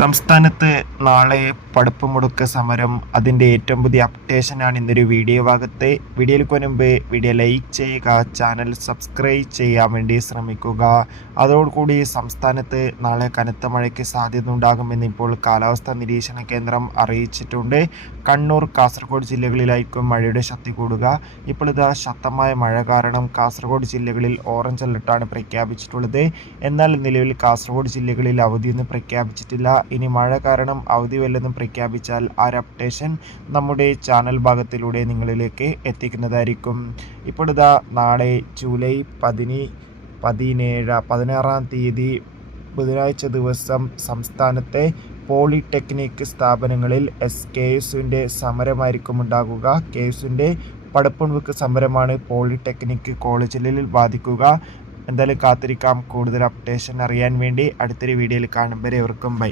സംസ്ഥാനത്ത് നാളെ പടുപ്പ് മുടക്ക് സമരം. അതിന്റെ ഏറ്റവും പുതിയ അപ്ഡേഷനാണ് ഇന്നൊരു വീഡിയോ ഭാഗത്ത്. വീഡിയോയിലേക്ക് മുൻപ് വീഡിയോ ലൈക്ക് ചെയ്യുക ചാനൽ സബ്സ്ക്രൈബ് ചെയ്യാൻ വേണ്ടി ശ്രമിക്കുക. അതോടുകൂടി സംസ്ഥാനത്ത് നാളെ കനത്ത മഴയ്ക്ക് സാധ്യത ഉണ്ടാകുമെന്ന് ഇപ്പോൾ കാലാവസ്ഥാ നിരീക്ഷണ കേന്ദ്രം അറിയിച്ചിട്ടുണ്ട്. കണ്ണൂർ കാസർഗോഡ് ജില്ലകളിലായിരിക്കും മഴയുടെ ശക്തി കൂടുക. ഇപ്പോൾ ഇതാ ശക്തമായ മഴ കാരണം കാസർഗോഡ് ജില്ലകളിൽ ഓറഞ്ച് അലർട്ടാണ് പ്രഖ്യാപിച്ചിട്ടുള്ളത്. എന്നാൽ നിലവിൽ കാസർഗോഡ് ജില്ലകളിൽ അവധിയൊന്നും പ്രഖ്യാപിച്ചിട്ടില്ല. ഇനി മഴ കാരണം അവധി വല്ലതും പ്രഖ്യാപിച്ചാൽ ആ ഒരു അപ്ഡേഷൻ നമ്മുടെ ചാനൽ ഭാഗത്തിലൂടെ നിങ്ങളിലേക്ക് എത്തിക്കുന്നതായിരിക്കും. ഇപ്പോൾ ഇതാ നാളെ ജൂലൈ പതിനി പതിനേഴ് പതിനാറാം തീയതി ബുധനാഴ്ച ദിവസം സംസ്ഥാനത്തെ പോളിടെക്നിക് സ്ഥാപനങ്ങളിൽ എസ് കെ എസുവിന്റെ സമരമായിരിക്കും ഉണ്ടാകുക. കെ എസുവിന്റെ പടപ്പുണുക്ക് സമരമാണ് പോളിടെക്നിക് കോളേജുകളിൽ ബാധിക്കുക. എന്തായാലും കാത്തിരിക്കാം. കൂടുതൽ അപ്ഡേഷൻ അറിയാൻ വേണ്ടി അടുത്തൊരു വീഡിയോയിൽ കാണും. വരെ എവർക്കും ബൈ